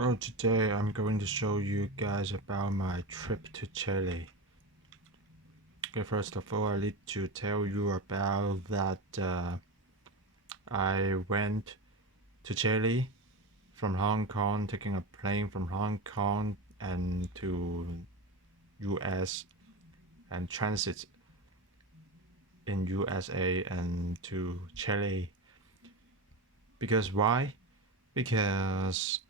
Oh, today I'm going to show you guys about my trip to Chile. Okay, first of all, I need to tell you about that I went to Chile from Hong Kong, taking a plane from Hong Kong and to US and transit in USA and to Chile. Because why? Because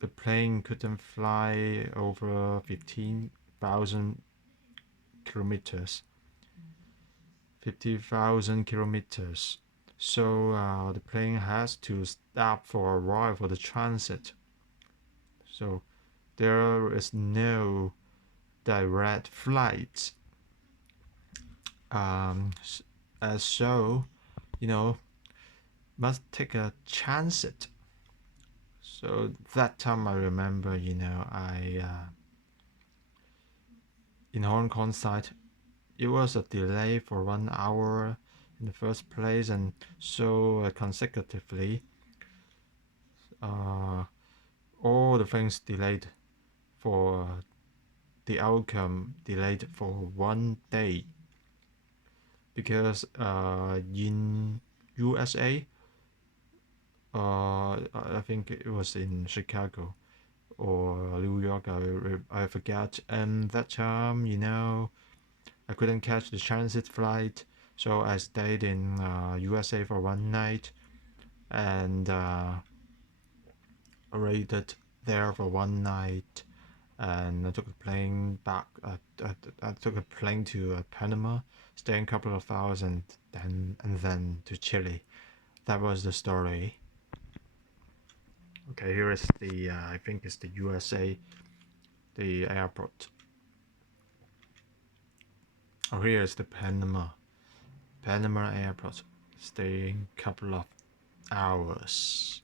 the plane couldn't fly over 15,000 kilometers. 50,000 kilometers. So the plane has to stop for a while for the transit. So there is no direct flight. So, you know, must take a transit. So that time I remember, I in Hong Kong side, it was a delay for 1 hour in the first place, and so consecutively, all the things delayed for the outcome delayed for 1 day because in USA, I think it was in Chicago or New York, I forget. And that time, I couldn't catch the transit flight, so I stayed in USA for one night and raided there for one night. And I took a plane back. I took a plane to Panama, staying a couple of hours, and then to Chile. That was the story. Okay, here is the I think it's the USA, the airport. Oh, here is the Panama airport. Staying a couple of hours.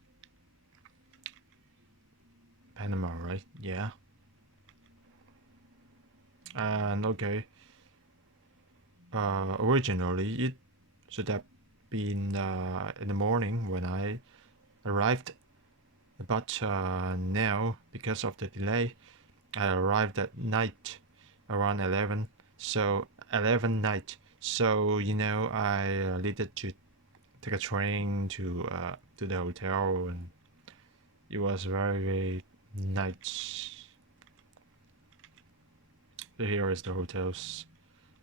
Panama, right? Yeah. And okay. Originally, it should have been in the morning when I arrived, but now because of the delay, I arrived at night around 11. So 11 night. So I needed to take a train to the hotel, and it was very, very night. Here is the hotels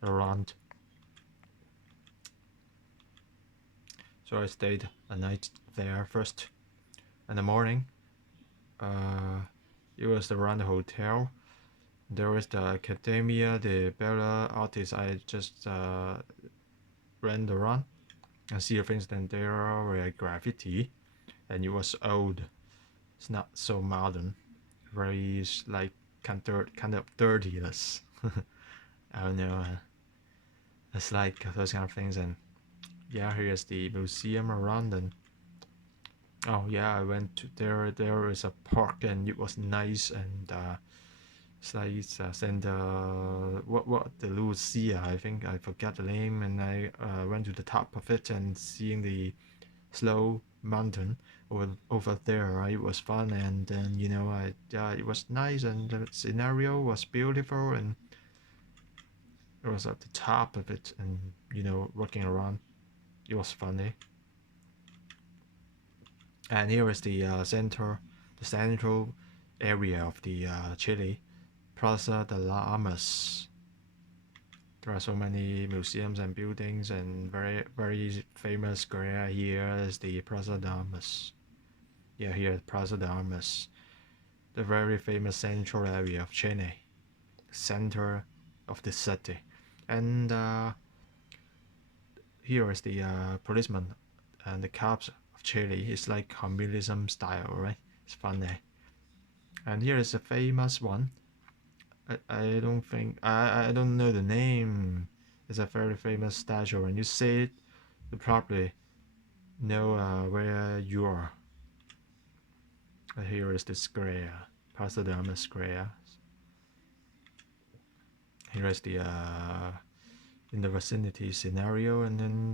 around. So I stayed a night there first. In the morning, it was around the hotel. There was the Academia de Bella Artes. I just ran around and see the things. Then there were graffiti, and it was old. It's not so modern. Very like kind of dirtiness. I don't know. It's like those kind of things. And yeah, here's the museum around. And oh yeah, I went to there. There is a park, and it was nice. And it's like what the Lucia, I think I forgot the name. And I went to the top of it and seeing the slow mountain over there. Right? It was fun, and then it was nice, and the scenario was beautiful, and it was at the top of it, and walking around, it was funny. And here is the central area of the Chile, Plaza de las Armas. There are so many museums and buildings, and very, very famous square here is the Plaza de Armas. Yeah, here Plaza de Armas, the very famous central area of Chile, center of the city. And here is the policeman and the cops of Chile. It's like communism style, right? It's funny. And here is a famous one. I don't think I don't know the name. It's a very famous statue. When you see it, you probably know where you are. Here is the square, Plaza de Armas Square. Here is the in the vicinity scenario. And then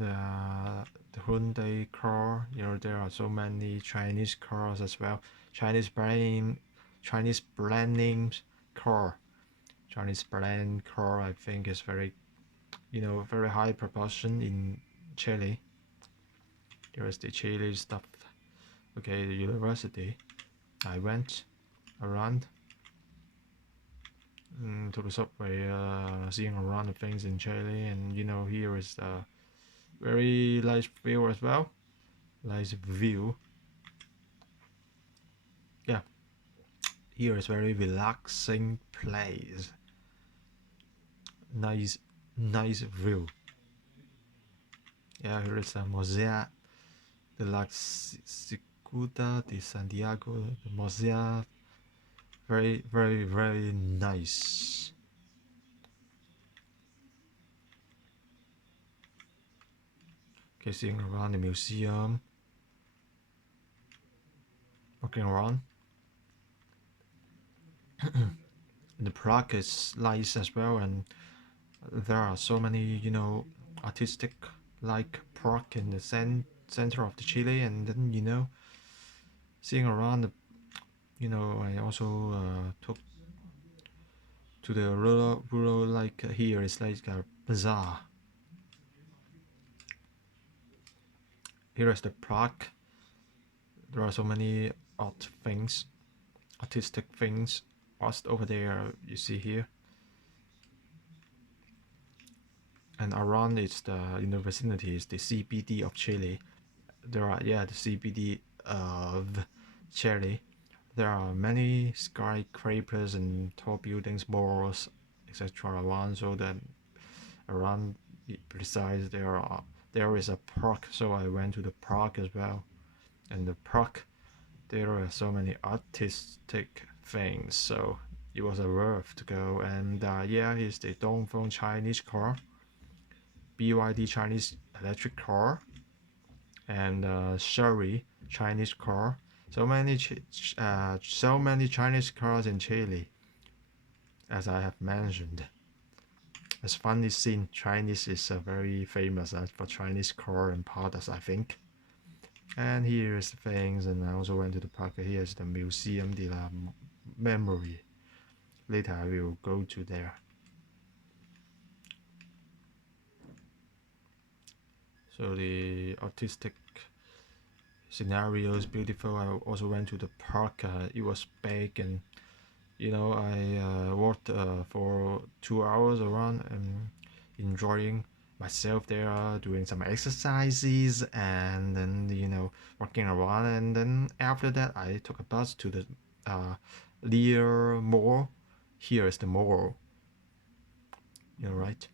the Hyundai car, you know, there are so many Chinese cars as well. Chinese brand names car. Chinese brand car, I think, is very, you know, very high proportion in Chile. There is the Chile stuff. Okay, the university. I went around to the subway, seeing around the things in Chile, and you know, here is a very nice view as well. Nice view. Yeah, here is very relaxing place. Nice view. Yeah, here is a Museo de la Ciudad de Santiago. The Museo, very nice. Okay, seeing around the museum, walking around. The park is nice as well, and there are so many, you know, artistic like park in the center of the Chile. And then, you know, seeing around the, you know, I also took to the rural like here is like a bazaar. Here is the park. There are so many artistic things just over there, you see here. And around it's the, in the vicinity is the CBD of Chile. There are, yeah, the CBD of Chile. There are many skyscrapers and tall buildings, malls, etc. around. So that around, besides there is a park. So I went to the park as well. And the park, there are so many artistic things. So it was a worth to go. And yeah, here's the Dongfeng Chinese car, BYD Chinese electric car, and Sherry Chinese car. So many Chinese cars in Chile, as I have mentioned. It's funny seeing Chinese is very famous for Chinese car and products, I think. And here's the things, and I also went to the park. Here's the Museum de la Memory. Later I will go to there. So the artistic scenario is beautiful. I also went to the park. It was big, and you know, I walked for 2 hours around and enjoying myself there, doing some exercises, and then, you know, walking around. And then after that I took a bus to the Lear Mall. Here is the mall, you know, right?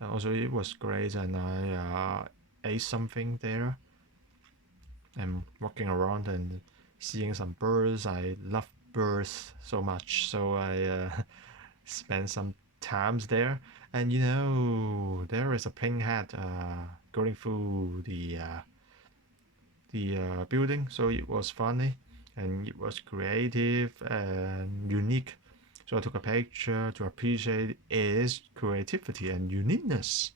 Also it was great, and I ate something there and walking around and seeing some birds. I love birds so much, so I spent some times there. And you know, there is a plane head going through the building, so it was funny and it was creative and unique. So I took a picture to appreciate its creativity and uniqueness.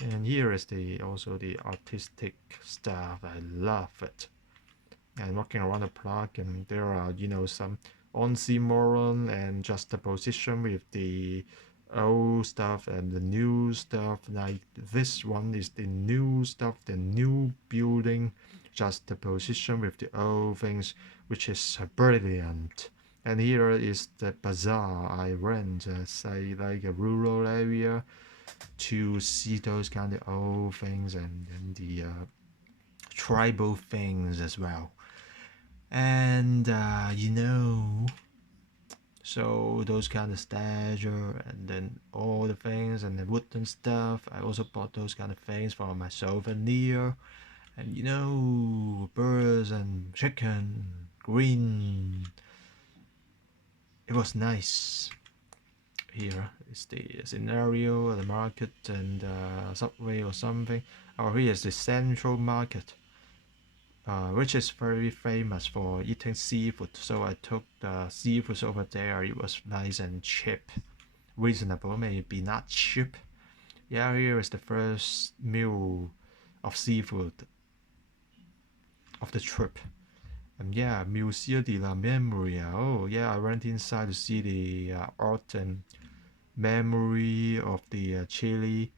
And here is also the artistic stuff. I love it. And walking around the park, and there are, you know, some oxymoron and juxtaposition with the old stuff and the new stuff. Like this one is the new stuff, the new building, juxtaposition with the old things, which is brilliant. And here is the bazaar I went, say like a rural area, to see those kind of old things and the tribal things as well. And you know, so those kind of stature and then all the things and the wooden stuff, I also bought those kind of things for my souvenir. And you know, birds and chicken, green, it was nice. Here is the scenario, the market, and subway or something. Oh, here is the central market, which is very famous for eating seafood. So I took the seafood over there. It was nice and cheap, reasonable, maybe not cheap, Yeah, here is the first meal of seafood of the trip. And yeah, Museo de la Memoria. Oh yeah, I went inside to see the art and memory of the Chile,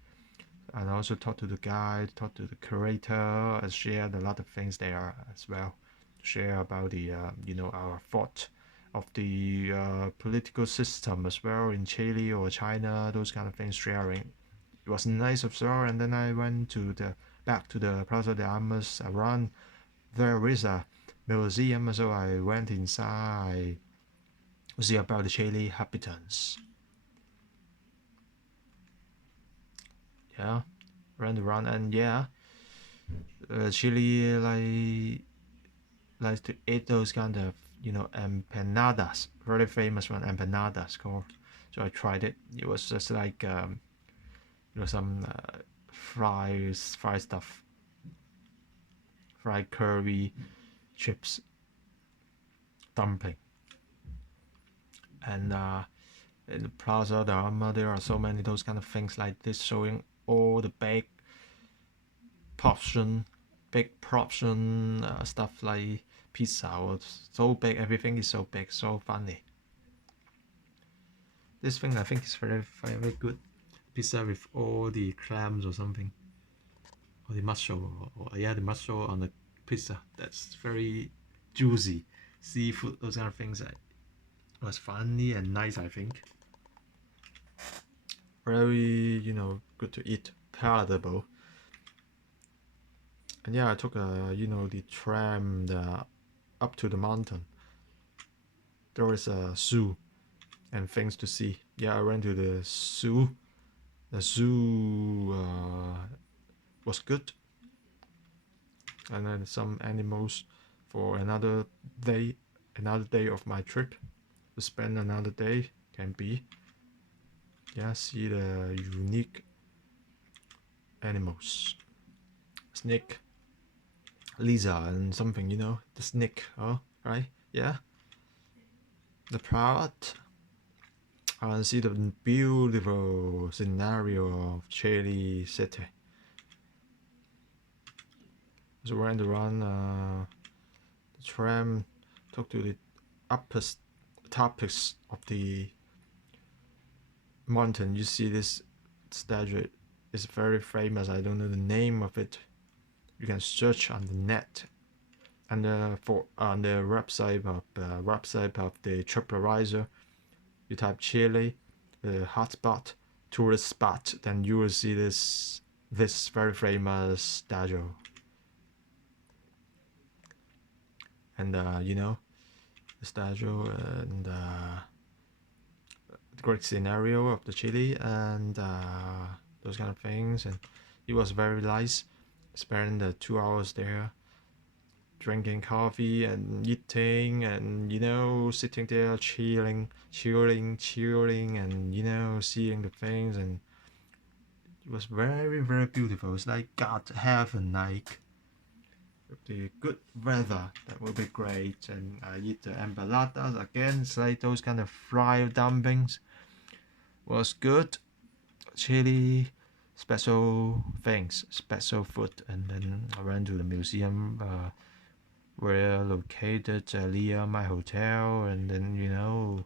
and also talk to the guide, talk to the curator, and shared a lot of things there as well. Share about the our thought of the political system as well in Chile or China, those kind of things. Sharing it was nice as well. And then I went to the back to the Plaza de Armas. Around there is a museum, so I went inside to see about the Chile inhabitants. Yeah, ran around, and yeah, Chile like to eat those kind of empanadas, very famous one empanadas called. So I tried it. It was just like some fried stuff, fried curry, chips, dumpling, and in the Plaza de Arma there are so many those kind of things like this, showing all the portion, big portion stuff like pizza. Or so big, everything is so big, so funny. This thing I think is very very good. Pizza with all the clams or something, or the mussel, or yeah, the mussel on the pizza. That's very juicy. Seafood, those kind of things. Was funny and nice, I think. Very good to eat, palatable. And yeah, I took the tram up to the mountain. There is a zoo and things to see. Yeah, I went to the zoo. The zoo was good, and then some animals for another day of my trip. To spend another day can be. Yeah, see the unique animals. Snake, lizard, and something. The snake. Oh, right. Yeah. The parrot. And see the beautiful scenario of Chile City. So went around the tram, talk to the upper topics of the mountain. You see this statue is very famous. I don't know the name of it. You can search on the net, and for on the website of the TripAdvisor, you type Chile, the hotspot, tourist spot, then you will see this very famous statue. And the statue and the great scenario of the Chile and those kind of things. And it was very nice. Spending the 2 hours there, drinking coffee and eating, and sitting there chilling, and seeing the things. And it was very very beautiful. It's like God heaven, like with the good weather. That will be great. And I eat the empanadas again. It's like those kind of fried dumplings. Was good. Chili, special things, special food. And then I went to the museum where located near my hotel, and then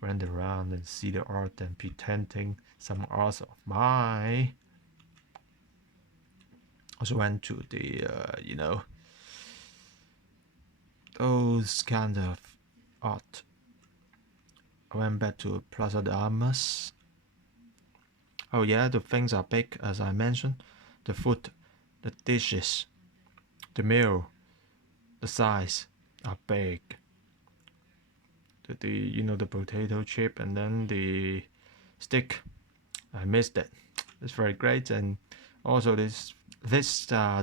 went around and see the art and pretending some art of mine. Also went to the those kind of art. I went back to Plaza de Armas. Oh yeah, the things are big as I mentioned. The food, the dishes, the meal, the size are big. The potato chip and then the stick. I missed it. It's very great. And also this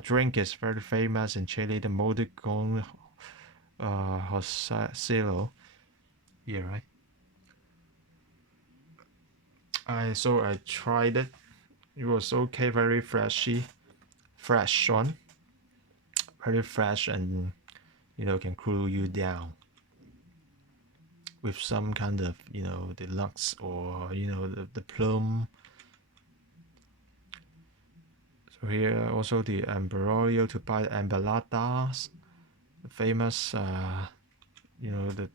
drink is very famous in Chile, the Modicon Hosilo. Yeah, right. I tried it. It was okay, very fresh one, very fresh, and can cool you down with some kind of the lux or the plum So here also the embroglio to buy embaladas, the famous, the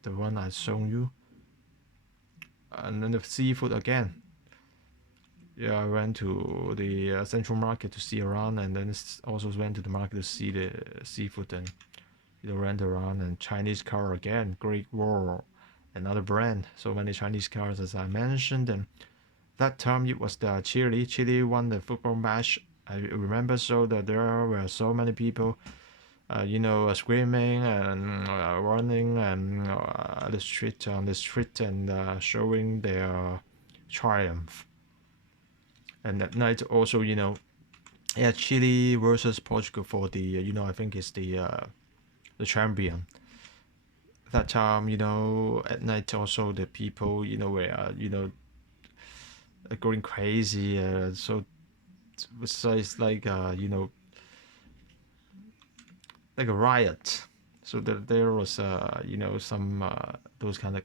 one I shown you. And then the seafood again. Yeah, I went to the central market to see around, and then also went to the market to see the seafood and went around. And Chinese car again, Great Wall, another brand. So many Chinese cars as I mentioned, and that time it was the Chile. Chile won the football match. I remember so that there were so many people, screaming and running and on the street and showing their triumph. And that night also, Chile versus Portugal for the, I think it's the champion. That time, at night also the people, were, going crazy. So it's like, like a riot. So there was, some those kind of,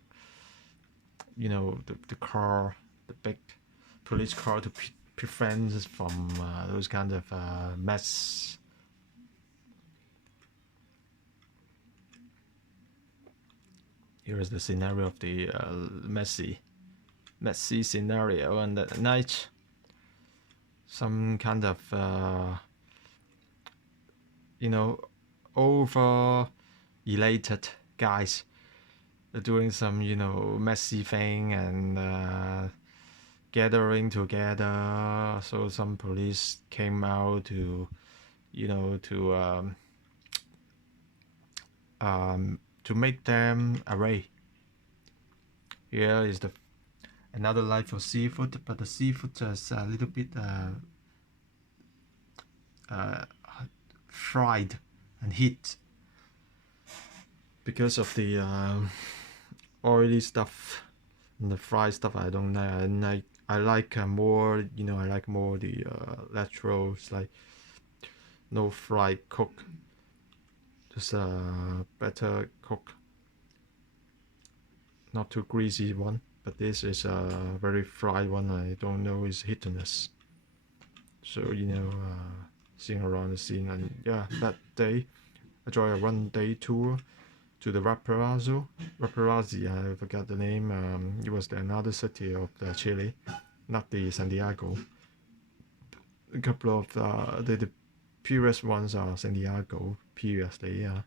the car, the big police car to prevent from those kind of mess. Here is the scenario of the messy scenario, and at night, some kind of over elated guys doing some messy thing and gathering together. So some police came out to to make them array. Here is another life for seafood, but the seafood is a little bit fried and heat because of the oily stuff and the fried stuff. I don't like. I like more. I like more the natural, like no fried cook, just a better cook, not too greasy one. But this is a very fried one. I don't know is hitness. So seeing around the scene, and yeah, that day I joined a 1-day tour to the Valparaiso, I forgot the name. It was another city of Chile, not the Santiago. A couple of the previous ones are Santiago previously. Yeah,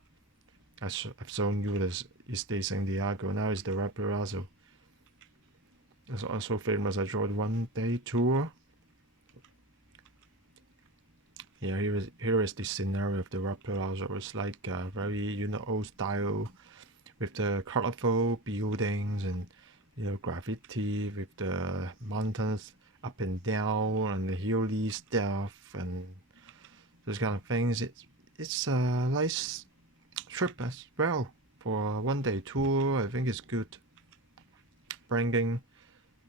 I've shown you this is the Santiago. Now it's the Valparaiso. It's also famous. I joined 1-day tour. Yeah, here is the scenario of the Valparaiso. It's like very old style, with the colorful buildings and graffiti with the mountains up and down and the hilly stuff and those kind of things. It's a nice trip as well for a 1-day tour. I think it's good, bringing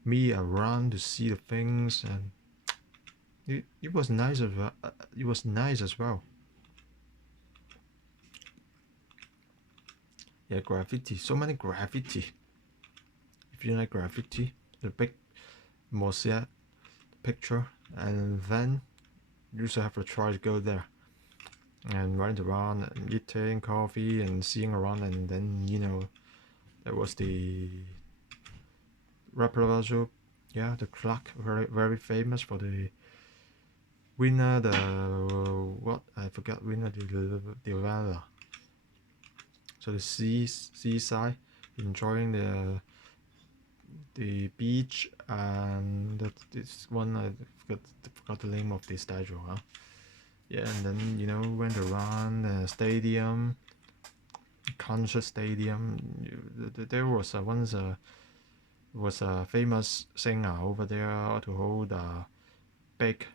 me around to see the things, and it was nice as well. It was nice as well. Yeah, graffiti. So many graffiti. If you like graffiti, the big mosaic picture, and then you should have to try to go there and run around and eating coffee and seeing around, and then there was the Valparaiso. Yeah, the clock, very very famous for the winner, the what I forgot, winner the Vela. So the seaside, enjoying the beach, and this one I forgot the name of the statue. Yeah, and then went around the stadium, concert stadium. There was once was a famous singer over there to hold a big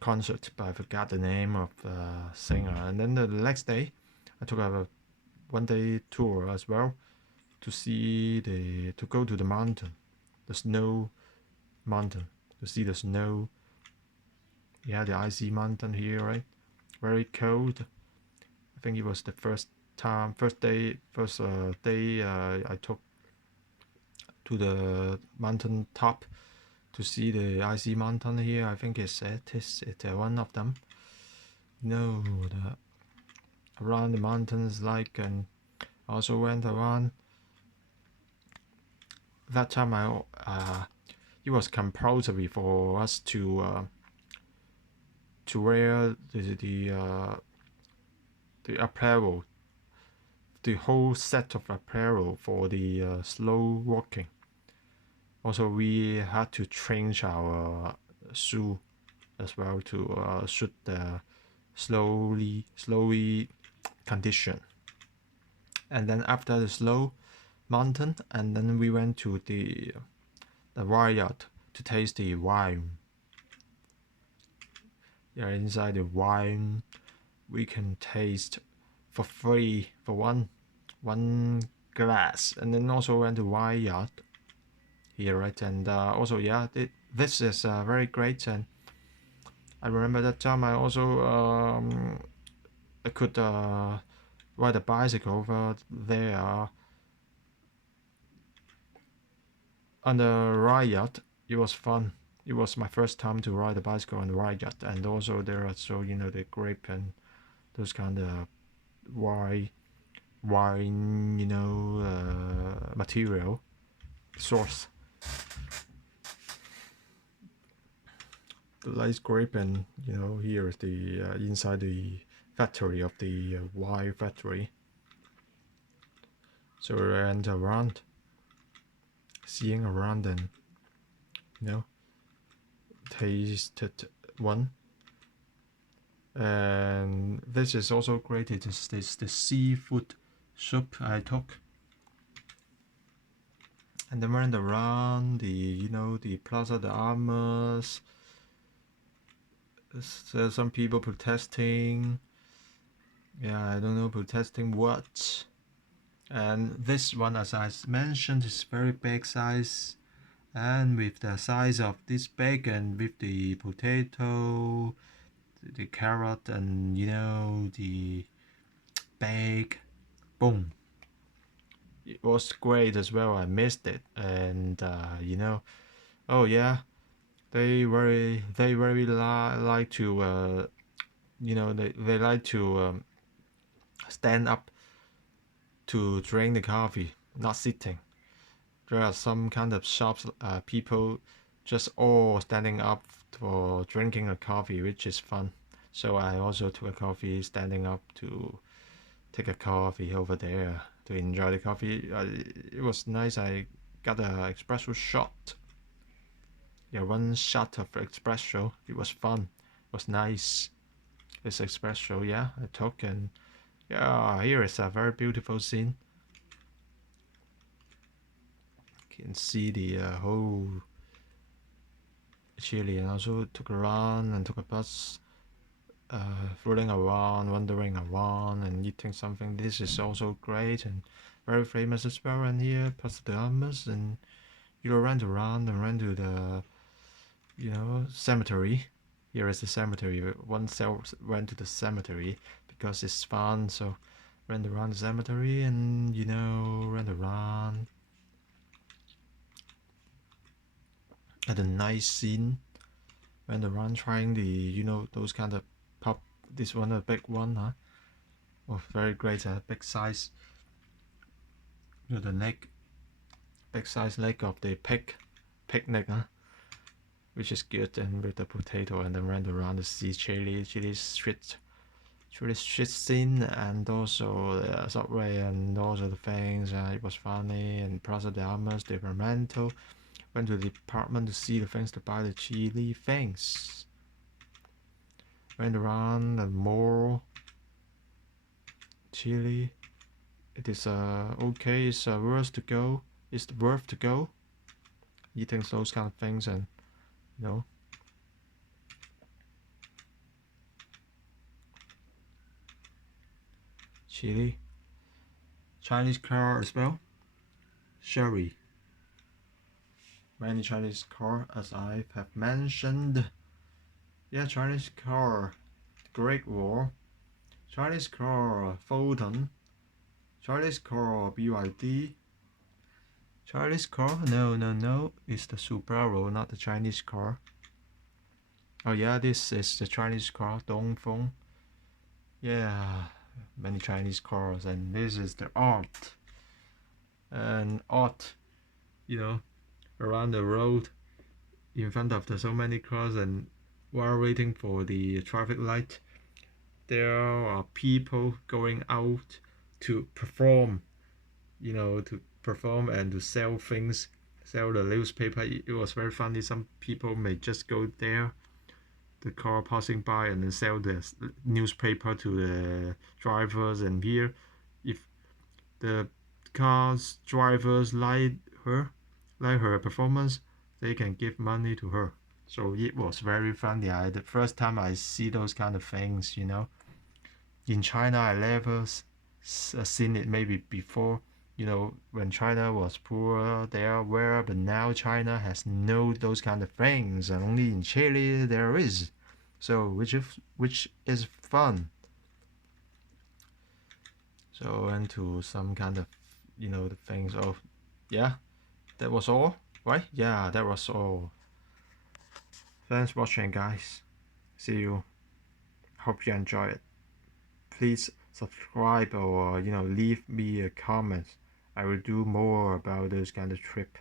concert, but I forgot the name of the singer. And then the next day, I took a 1-day tour as well to go to the mountain, the snow mountain, to see the snow. Yeah, the icy mountain here, right? Very cold. I think it was the first day I took to the mountain top to see the icy mountain here. I think it's one of them. around the mountains, like, and also went around. That time it was compulsory for us to wear the apparel, the whole set of apparel for the slow walking. Also, we had to change our shoe as well to suit the slowly condition. And then after the slow mountain, and then we went to the vineyard to taste the wine. Yeah, inside the wine, we can taste for free for one glass, and then also went to vineyard here, right? And also, yeah, this is very great. And I remember that time I also I could ride a bicycle over there on the vineyard. It was fun. It was my first time to ride a bicycle on the vineyard, and also there are so the grape and those kind of wine material source. The nice grape, and here is the inside the factory of the wine factory. So we went around, seeing around, and tasted one. And this is also great. It is the seafood soup I took. And then went around the Plaza de Armas. There's some people protesting. Yeah, I don't know protesting what. And this one, as I mentioned, is very big size. And with the size of this big, and with the potato, the carrot, and the bag, boom. It was great as well. I missed it, and oh yeah, they very like to they like to stand up to drink the coffee, not sitting. There are some kind of shops, people just all standing up for drinking a coffee, which is fun. So I also took a coffee standing up to take a coffee over there to enjoy the coffee. It was nice. I got an espresso shot. Yeah, one shot of espresso. It was fun. It was nice. This espresso, yeah, I took, and yeah, here is a very beautiful scene. You can see the whole Chile, and also took a run and took a bus, fooling around, wandering around, and eating something. This is also great and very famous as well. And here, Plaza de Armas, and you ran around and ran to the cemetery. Here is the cemetery. One cell went to the cemetery because it's fun. So ran around the cemetery and ran around. Had a nice scene. Went around trying the those kind of pop. This one a big one, huh? Oh, very great. Big size. The neck. Big size leg of the picnic, huh? Which is good, and with the potato, and then ran around to see Chile street scene, and also the subway, and also the things. It was funny, and Plaza de Armas, the Parlamento. Went to the department to see the things, to buy the Chile things. Went around the mall. Chile. It is okay. It's worth to go. It's worth to go. Eating those kind of things, and Chile. Chinese car as well. Sherry. Many Chinese car, as I have mentioned. Yeah, Chinese car. Great War. Chinese car. Fulton. Chinese car. BYD. Chinese car? No. It's the Subaru, not the Chinese car. Oh yeah, this is the Chinese car. Dongfeng. yeah, many Chinese cars, and this is the art. And art, you know, around the road in front of the so many cars, and while waiting for the traffic light, there are people going out to perform, to perform and to sell things, sell the newspaper. It was very funny. Some people may just go there, the car passing by, and then sell the newspaper to the drivers. And here, if the car's drivers like her performance, they can give money to her. So it was very funny. The first time I see those kind of things, in China, I never seen it maybe before. When China was poor, there were, but now China has no those kind of things, and only in Chile there is. So which is fun. So into some kind of the things. Oh, yeah, that was all, right? Yeah, that was all. Thanks for watching, guys. See you. Hope you enjoy it. Please subscribe or leave me a comment. I will do more about those kind of trip.